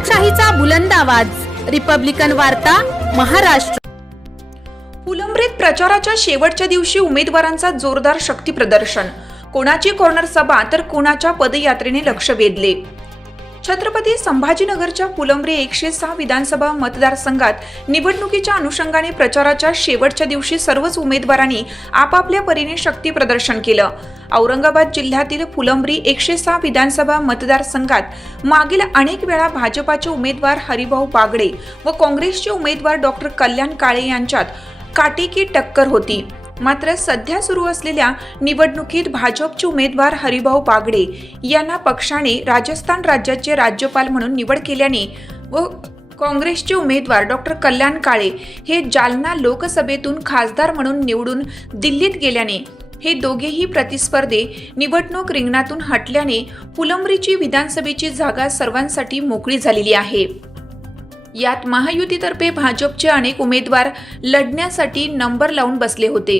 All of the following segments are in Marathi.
लोकशाहीचा बुलंद आवाज, रिपब्लिकन वार्ता, महाराष्ट्र। फुलंब्रीत प्रचाराच्या शेवटच्या दिवशी उमेदवारांचा जोरदार शक्ती प्रदर्शन, कोणाची कॉर्नर सभा तर कोणाच्या पदयात्रेने लक्ष वेधले। छत्रपती संभाजीनगरच्या फुलंब्री 106 विधानसभा मतदारसंघात निवडणुकीच्या अनुषंगाने प्रचाराच्या शेवटच्या दिवशी सर्वच उमेदवारांनी आपापल्या परीने शक्ती प्रदर्शन केलं। औरंगाबाद जिल्ह्यातील फुलंब्री 106 विधानसभा मतदारसंघात मागील अनेक वेळा भाजपाचे उमेदवार हरिभाऊ बागडे व काँग्रेसचे उमेदवार डॉक्टर कल्याण काळे यांच्यात काटेकी टक्कर होती। मात्र सध्या सुरू असलेल्या निवडणुकीत भाजपचे उमेदवार हरिभाऊ बागडे यांना पक्षाने राजस्थान राज्याचे राज्यपाल म्हणून निवड केल्याने व काँग्रेसचे उमेदवार डॉक्टर कल्याण काळे हे जालना लोकसभेतून खासदार म्हणून निवडून दिल्लीत गेल्याने हे दोघेही प्रतिस्पर्धी निवडणूक रिंगणातून हटल्याने फुलंब्रीची विधानसभेची जागा सर्वांसाठी मोकळी झालेली आहे। यात महायुतीतर्फे भाजपचे अनेक उमेदवार लढण्यासाठी नंबर लावून बसले होते।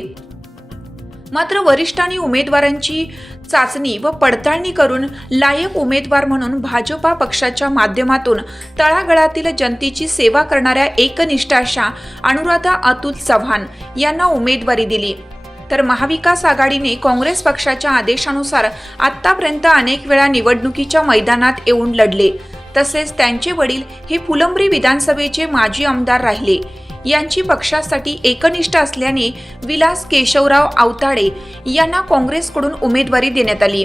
मात्र वरिष्ठांनी उमेदवारांची चाचणी व पडताळणी करून लायक उमेदवार म्हणून भाजपा पक्षाच्या माध्यमातून तळागाळातील जनतेची सेवा करणाऱ्या एकनिष्ठ अशा अनुराधा अतुल चव्हाण यांना उमेदवारी दिली। तर महाविकास आघाडीने काँग्रेस पक्षाच्या आदेशानुसार आतापर्यंत अनेक वेळा निवडणुकीच्या मैदानात येऊन लढले। तसेच त्यांचे वडील हे फुलंब्री विधानसभेचे माजी आमदार राहिले। यांची पक्षासाठी एकनिष्ठ असल्याने विलास केशवराव आवताडे यांना काँग्रेसकडून उमेदवारी देण्यात आली।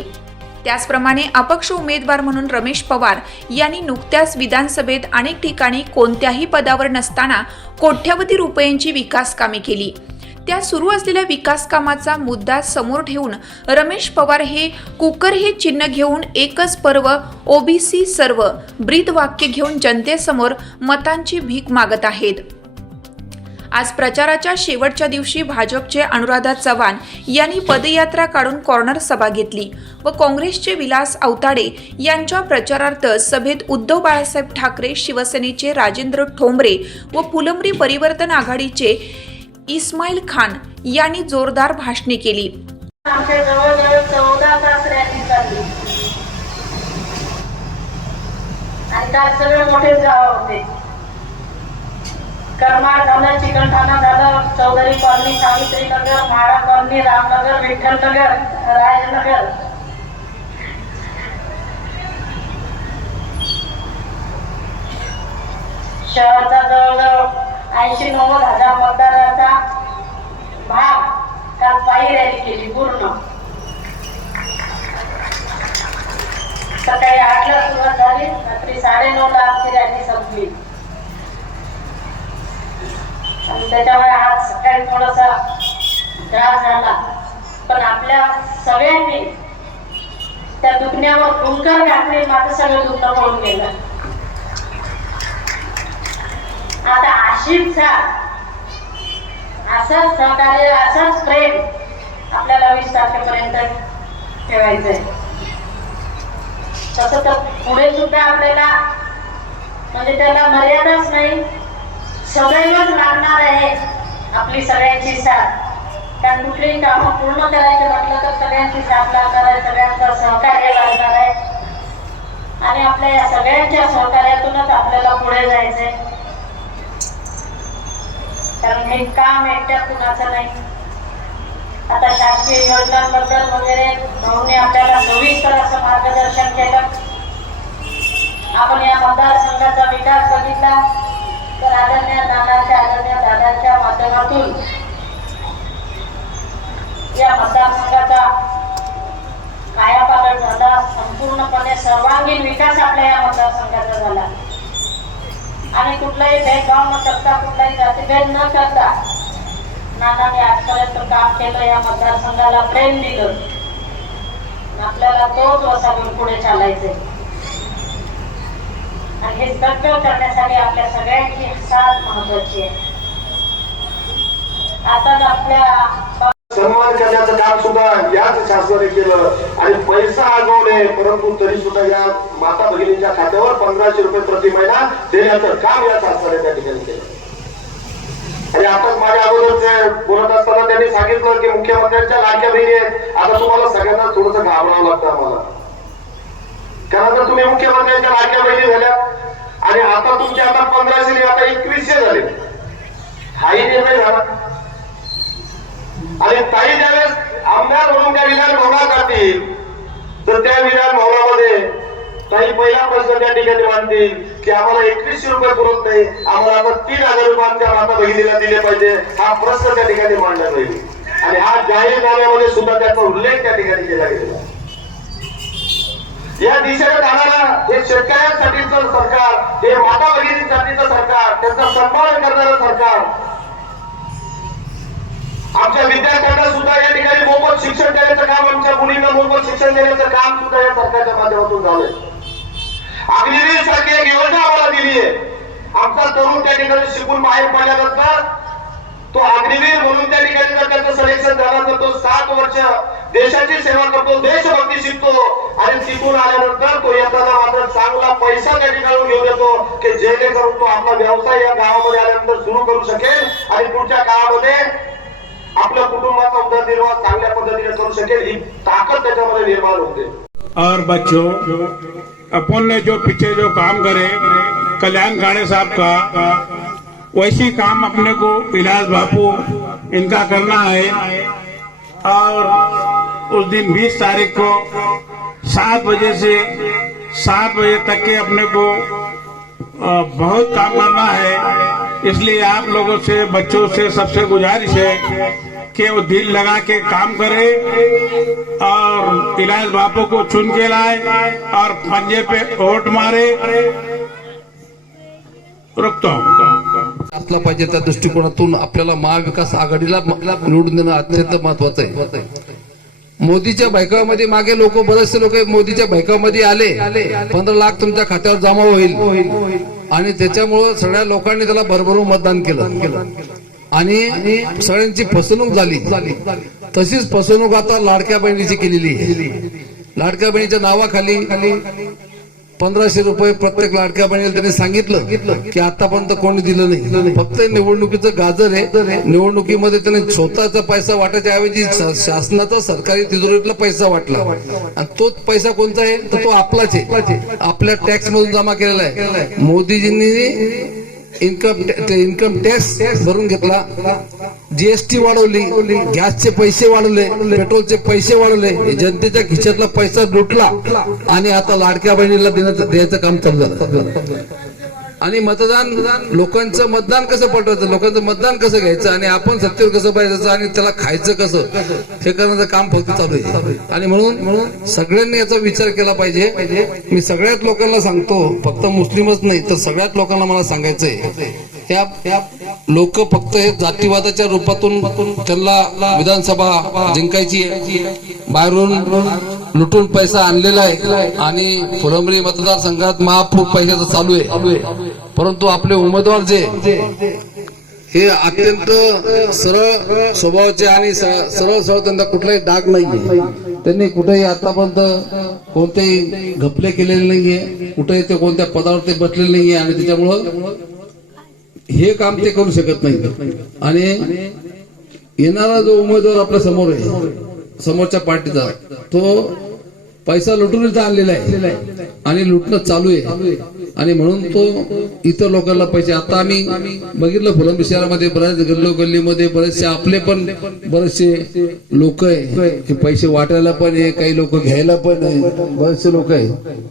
त्याचप्रमाणे अपक्ष उमेदवार म्हणून रमेश पवार यांनी नुकत्याच विधानसभेत अनेक ठिकाणी कोणत्याही पदावर नसताना कोट्यवधी रुपयांची विकास कामे केली। त्या सुरू असलेल्या विकास कामाचा मुद्दा समोर ठेवून रमेश पवार हे कुकर हे चिन्ह घेऊन एकच पर्व ओबीसी सर्व ब्रीदवाक्य घेऊन जनतेसमोर मतांची भीक मागत आहेत। आज प्रचाराच्या शेवटच्या दिवशी भाजपचे अनुराधा चव्हाण यांनी पदयात्रा काढून कॉर्नर सभा घेतली व काँग्रेसचे विलास आवताडे यांच्या प्रचारार्थ सभेत उद्धव बाळासाहेब ठाकरे, शिवसेनेचे राजेंद्र ठोंबरे व फुलंब्री परिवर्तन आघाडीचे इस्माईल खान यांनी जोरदार भाषणे केली। आमच्या जवळजवळ 14 तास रॅली चालली आणि त्यात सगळे मोठे गाव होते। करमाळ झालं, चिकलठाणा झालं, चौधरी कॉलनी, सावित्री नगर, म्हाडा कॉलनी, रामनगर, विठ्ठल नगर, राजनगर, शहराचा जवळजवळ 80-90 हजार मतदारांचा भाग काल पायी रॅली केली पूर्ण। सकाळी 8ला सुरुवात झाली, रात्री 9:30ला आमची रॅली संपली आणि त्याच्यामुळे आज सकाळी थोडासा त्रास झाला, पण आपल्या सगळ्यांनी त्या दुखण्यावर भुंकर घातली, माझं सगळं दुखणं पळून गेलं। आता अशीच असंच सहकार्य, असंच प्रेम आपल्याला 20 तारखेपर्यंत ठेवायचंय। तसं तर पुढे सुद्धा आपल्याला म्हणजे त्याला मर्यादाच नाही, सदैवच लागणार आहे आपली सगळ्यांची साथ। कारण कुठलीही कामं पूर्ण करायचं म्हटलं तर सगळ्यांची साथ लागणार आहे, सगळ्यांचं सहकार्य लागणार आहे आणि आपल्या या सगळ्यांच्या सहकार्यातूनच आपल्याला पुढे जायचंय। कारण हे काम एकट्या कुणाचं नाही। आता शासकीय योजनांबद्दल वगैरे भाऊने आपल्याला सविस्तर असं मार्गदर्शन केलं। आपण या मतदारसंघाचा विकास बघितला तर आदरणीय दादांच्या माध्यमातून या मतदारसंघाचा कायापालट झाला, संपूर्णपणे सर्वांगीण विकास आपल्या या मतदारसंघाचा झाला आणि कुठलाही भेदभाव न करता, कुठलाही जातीभेद न करता नानांनी आजपर्यंत काम केलं, या मतदारसंघाला प्रेम दिलं। आपल्याला तोच वसावून पुढे चालायचंय आणि हे सगळं करण्यासाठी आपल्या सगळ्यांची साथ महत्वाची आहे। आता आपल्या सन्मान करण्याचं काम सुद्धा याच शासनाने केलं आणि पैसा आगवणे, परंतु तरी सुद्धा या माता भगिनींच्या खात्यावर 1500 रुपये प्रति महिना देण्याचं काम या शासनाने त्या ठिकाणी केलं। आणि आता माझ्या अगोदरचे बोलत असताना त्यांनी सांगितलं की मुख्यमंत्र्यांच्या लाडक्या बहिणी आहेत। आता तुम्हाला सगळ्यांना थोडंसं घाबरावं लागतं आम्हाला, कारण जर तुम्ही मुख्यमंत्र्यांच्या लाडक्या बहिणी झाल्या आणि आता तुमचे आता 1500 नाही, आता 2100 झाले. हाही निर्णय झाला. आणि काही ज्यावेळेस आमदार म्हणून त्या विधान भवनात जातील तर त्या विधान भवनामध्ये काही पहिला प्रश्न त्या ठिकाणी मांडतील की आम्हाला 2100 रुपये पुरत नाही, आम्हाला आपण 3000 रुपये आमच्या माता भगिनीला दिले पाहिजे. हा प्रश्न त्या ठिकाणी मांडला जाईल आणि हा जाहीरनाम्यामध्ये सुद्धा त्याचा उल्लेख त्या ठिकाणी केला गेला. या दिशेने जाणारा हे शेतकऱ्यांसाठीचं सरकार, हे माता भगिनींसाठीचं सरकार, त्यांचा सन्मान करणारं सरकार, आमच्या विद्यार्थ्यांना सुद्धा या ठिकाणी मोफत शिक्षण देण्याचं काम, आमच्या मुलींना मोफत शिक्षण देण्याचं काम सुद्धा या सरकारच्या माध्यमातून झालंय. अग्निवीर सारखी एक योजना आम्हाला दिली आहे. आमचा तरुण त्या ठिकाणी शिकून बाहेर पडल्यानंतर तो अग्निवीर म्हणून त्या ठिकाणी जर त्याचं सिलेक्शन झालं तर तो 7 वर्ष देशाची सेवा करतो, देशभक्ती शिकतो आणि तिथून आल्यानंतर तो येताना मात्र चांगला पैसा त्या ठिकाणी घेऊन येतो की जेणेकरून तो आपला व्यवसाय या गावामध्ये आल्यानंतर सुरू करू शकेल आणि पुढच्या काळामध्ये आपल्या कुटुंबाचा उदरनिर्वाह चांगल्या पद्धतीने करू शकेल. ही ताकद त्याच्यामध्ये निर्माण होते. और बच्चों, अपन ने जो पीछे जो काम करे कल्याण काणे साहब का, वैसी काम अपने को इलाज बापू इनका करना है. और उस दिन 20 तारीख को 7 बजे से 7 बजे तक के अपने को बहुत काम करना है. इसलिए आप लोगों से, बच्चों से सबसे गुजारिश है कि वो दिल लगा के काम करे और इलाज बापू को चुन के लाए और पंजे पे वोट मारे. रुकतो असला पाहिजे. त्या दृष्टिकोनातून आपल्याला महाविकास आघाडीला निवडून देणं अत्यंत महत्वाचं आहे. मोदीच्या बैठकामध्ये मागे बरेचसे लोक मोदीच्या बैठकामध्ये आले, 15 लाख तुमच्या खात्यावर जमा होईल आणि त्याच्यामुळं सगळ्या लोकांनी त्याला भरभरून मतदान केलं आणि सगळ्यांची फसवणूक झाली. तशीच फसवणूक आता लाडक्या बहिणीची केलेली आहे. लाडक्या बहिणीच्या नावाखाली 1500 रुपये प्रत्येक लाडक्या बहिणीला त्यांनी सांगितलं की आतापर्यंत कोणी दिलं नाही. फक्त निवडणुकीचं गाजर आहे. निवडणुकीमध्ये त्यांनी स्वतःचा पैसा वाटायच्या ऐवजी शासनाचा सरकारी तिजोरीतला पैसा वाटला आणि तोच पैसा कोणता आहे तर तो आपलाच आहे, आपल्या टॅक्स मधून जमा केलेला आहे. मोदीजींनी इन्कम टॅक्स भरून घेतला, जीएसटी वाढवली, गॅसचे पैसे वाढवले, पेट्रोलचे पैसे वाढवले, जनतेच्या खिशातला पैसा लुटला आणि आता लाडक्या बहिणीला द्यायचं काम चालू झालं. आणि मतदान, लोकांचं मतदान कसं पटवायचं, लोकांचं मतदान कसं घ्यायचं आणि आपण सत्तेवर कसं पाहिजे आणि त्याला खायचं कसं, हे करण्याचं काम फक्त चालू आहे. आणि म्हणून सगळ्यांनी याचा विचार केला पाहिजे. मी सगळ्याच लोकांना सांगतो, फक्त मुस्लिमच नाही तर सगळ्याच लोकांना मला सांगायचंय, ह्या लोक फक्त हे जातीवादाच्या रूपातून त्यांना विधानसभा जिंकायची आहे, बाहेरून लुटून पैसा आणलेला आहे आणि फुलंब्री मतदारसंघात महापूर पैशाचं चालू आहे. परंतु आपले उमेदवार जे हे अत्यंत सरळ स्वभावाचे आणि सरळ त्यांना कुठलाही डाग नाहीये. त्यांनी कुठेही आतापर्यंत कोणतेही घपले केलेले नाहीये, कुठेही ते कोणत्या पदावर ते बसलेले नाहीये आणि त्याच्यामुळं हे काम ते करू शकत नाही. आणि येणारा जो उमेदवार आपल्या समोर आहे, समोरच्या पार्टीचा, तो पैसा लुटून इथं आणलेला आहे आणि लुटणं चालू आहे. आणि म्हणून तो इतर लोकांना पैसे, आता आम्ही बघितलं फुलंब्री शहरामध्ये बऱ्याच गल्लोगल्लीमध्ये बरेचसे आपले पण बरेचसे लोक आहे की पैसे वाटायला पण आहे, काही लोक घ्यायला पण आहे, बरेचसे लोक आहे.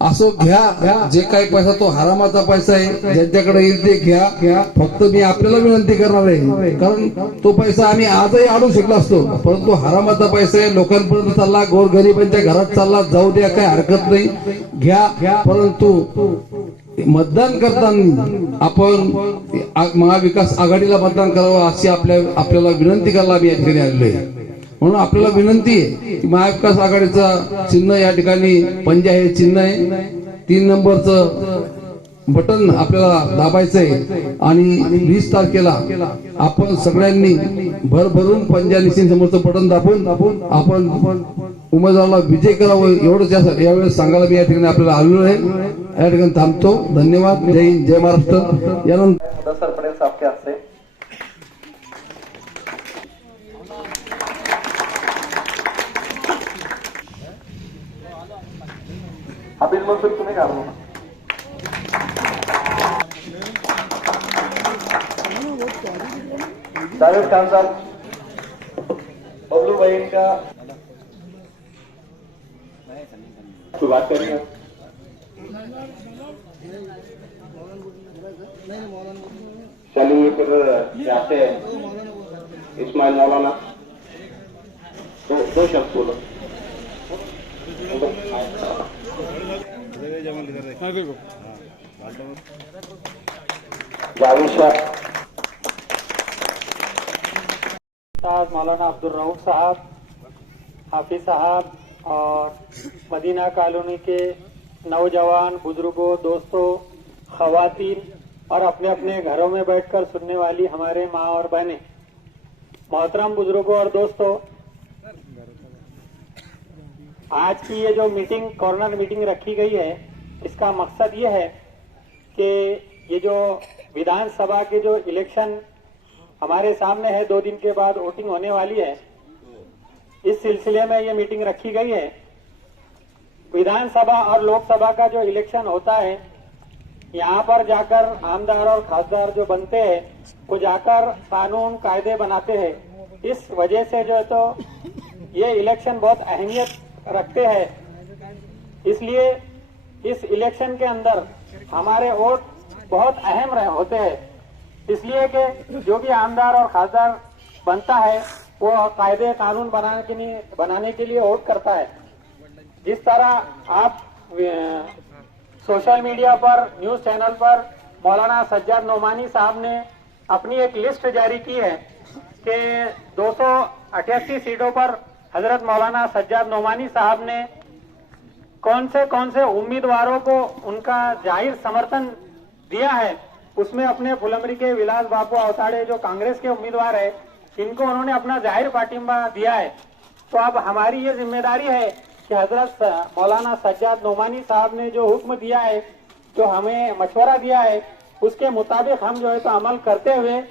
असो, घ्या जे काही पैसा तो हरामाचा पैसा आहे, ज्यांच्याकडे येईल ते घ्या. फक्त मी आपल्याला विनंती करणार आहे, कारण तो पैसा आम्ही आजही आणू शकलो असतो, परंतु हरामाचा पैसा आहे, लोकांपर्यंत चालला, गोरगरिबांच्या घरात चालला, जाऊ द्या, काही हरकत नाही, घ्या. परंतु मतदान करताना आपण महाविकास आघाडीला मतदान करावं अशी आपल्याला विनंती करायला आम्ही या ठिकाणी आलेलो आहे. म्हणून आपल्याला विनंती आहे की महाविकास आघाडीचं चिन्ह या ठिकाणी पंजा हे चिन्ह आहे, 3 नंबरचं बटन आपल्याला दाबायचं आहे आणि 20 तारखेला आपण सगळ्यांनी भरभरून पंजा निश्चित समोरचं बटन दाबून आपण उमेदवाराला विजय करावं, एवढंच यावेळेस सांगायला मी या ठिकाणी आपल्याला आलेलो आहे. या ठिकाणी थांबतो. धन्यवाद. जय हिंद, जय महाराष्ट्र. यानंतर बिल मंजूर तुम्ही घालू जावेद खान साहब, बबलू भाई का कोई बात करेंगे? चलिए फिर जाते हैं। इस्माइल मौलाना, दो शब्द बोलो। जावेद शाह, मौलाना अब्दुल रऊफ साहब, हाफिज साहब और मदीना कॉलोनी के नौजवान, बुजुर्गों, दोस्तों, खवातीन और अपने अपने घरों में बैठकर सुनने वाली हमारे माँ और बहनें, मोहतरम बुजुर्गों और दोस्तों, आज की ये जो मीटिंग, कॉर्नर मीटिंग रखी गई है, इसका मकसद ये है कि ये जो विधानसभा के जो इलेक्शन हमारे सामने है, 2 दिन के बाद वोटिंग होने वाली है, इस सिलसिले में ये मीटिंग रखी गई है। विधानसभा और लोकसभा का जो इलेक्शन होता है, यहाँ पर जाकर आमदार और खासदार जो बनते हैं वो जाकर कानून कायदे बनाते हैं। इस वजह से जो है तो ये इलेक्शन बहुत अहमियत रखते हैं। इसलिए इस इलेक्शन के अंदर हमारे वोट बहुत अहम होते हैं। इसलिए कि जो भी आमदार और खासदार बनता है वो कायदे कानून बनाने के लिए वोट करता है। जिस तरह आप सोशल मीडिया पर, न्यूज चैनल पर मौलाना सज्जाद नोमानी साहब ने अपनी एक लिस्ट जारी की है कि 288 सीटों पर हजरत मौलाना सज्जाद नोमानी साहब ने कौन से उम्मीदवारों को उनका जाहिर समर्थन दिया है। उसमें अपने फुलंब्री के विलास बापू अवताड़े जो कांग्रेस के उम्मीदवार है, इनको उन्होंने अपना जाहिर पाटिंबा दिया है। तो अब हमारी ये जिम्मेदारी है कि हजरत मौलाना सज्जाद नोमानी साहब ने जो हुक्म दिया है, जो हमें मशवरा दिया है, उसके मुताबिक हम जो है तो अमल करते हुए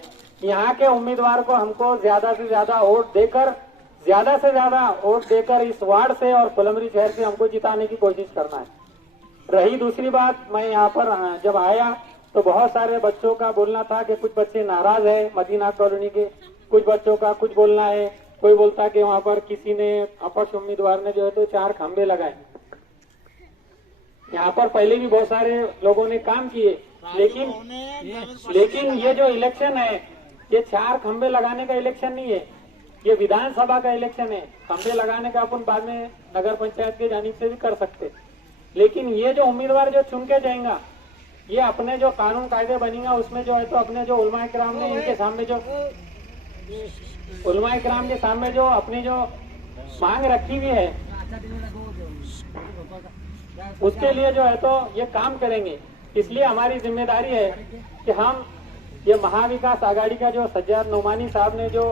यहाँ के उम्मीदवार को हमको ज्यादा से ज्यादा वोट देकर इस वार्ड से और फुलंब्री शहर से हमको जिताने की कोशिश करना है। रही दूसरी बात, मैं यहाँ पर जब आया तो बहुत सारे बच्चों का बोलना था कि कुछ बच्चे नाराज है मदीना कॉलोनी के, कुछ बच्चों का कुछ बोलना है। कोई बोलता कि वहाँ पर किसी ने, अपक्ष उम्मीदवार ने जो है तो 4 खंबे लगाए। यहाँ पर पहले भी बहुत सारे लोगों ने काम किए, लेकिन ये जो इलेक्शन है, ये 4 खंबे लगाने का इलेक्शन नहीं है, ये विधानसभा का इलेक्शन है। खंबे लगाने का अपन बाद में नगर पंचायत के जानिब से भी कर सकते, लेकिन ये जो उम्मीदवार जो चुन के जाएगा, ये अपने जो कानून कायदे बनेगा उसमें जो है तो अपने जो उलमा इकराम ने इनके सामने जो उलमा इकराम के सामने जो अपनी जो मांग रखी हुई है, उसके लिए जो है तो ये काम करेंगे। इसलिए हमारी जिम्मेदारी है कि हम ये महाविकास आघाड़ी का जो सज्जाद नोमानी साहब ने जो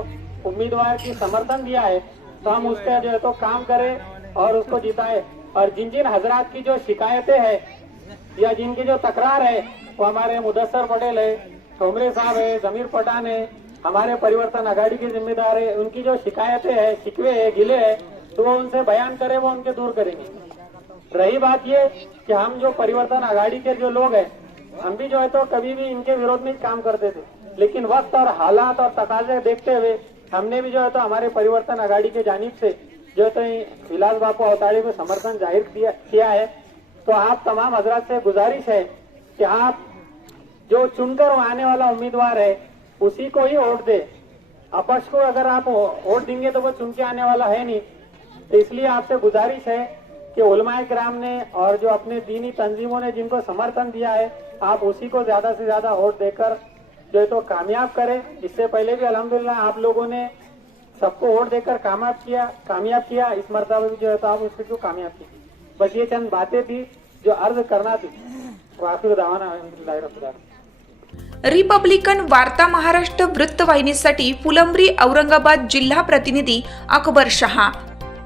उम्मीदवार की समर्थन दिया है, तो हम उसका जो है तो काम करें और उसको जिताए। और जिन जिन हजरात की जो शिकायतें हैं या जिनकी जो तकरार है, वो हमारे मुदस्सर पटेल है, ठोमरे साहब है, जमीर पठान है, हमारे परिवर्तन आघाड़ी के जिम्मेदार है, उनकी जो शिकायतें है, शिकवे है, गिले है, तो वो उनसे बयान करे, वो उनके दूर करेंगे। रही बात ये कि हम जो परिवर्तन आघाड़ी के जो लोग हैं, हम भी जो है तो कभी भी इनके विरोध में काम करते थे, लेकिन वक्त और हालात और तकाजे देखते हुए हमने भी जो है तो हमारे परिवर्तन आघाड़ी के जानिब से जो है तो विलास बापू अवताड़े को समर्थन जाहिर किया है। तो आप तमाम हजरात से गुजारिश है कि आप जो चुनकर आने वाला उम्मीदवार है उसी को ही वोट दे। अपक्ष को अगर आप वोट देंगे तो वो चुन के आने वाला है नहीं। तो इसलिए आपसे गुजारिश है कि उलमाए किराम ने और जो अपने दीनी तंजीमों ने जिनको समर्थन दिया है, आप उसी को ज्यादा से ज्यादा वोट देकर जो है तो कामयाब करें। इससे पहले भी अल्हम्दुलिल्लाह आप लोगों ने सबको वोट देकर कामयाब किया, इस मरतबा भी जो है तो आप उसको कामयाब कीजिए। बस ये चंद बातें थी जो अर्ज करना थी। वाखिर दावाना अल्हम्दुलिल्लाह रब्बिल आलमीन। रिपब्लिकन वार्ता महाराष्ट्र वृत्तवाहिनीसाठी फुलंब्री औरंगाबाद जिल्हा प्रतिनिधी अकबर शहा।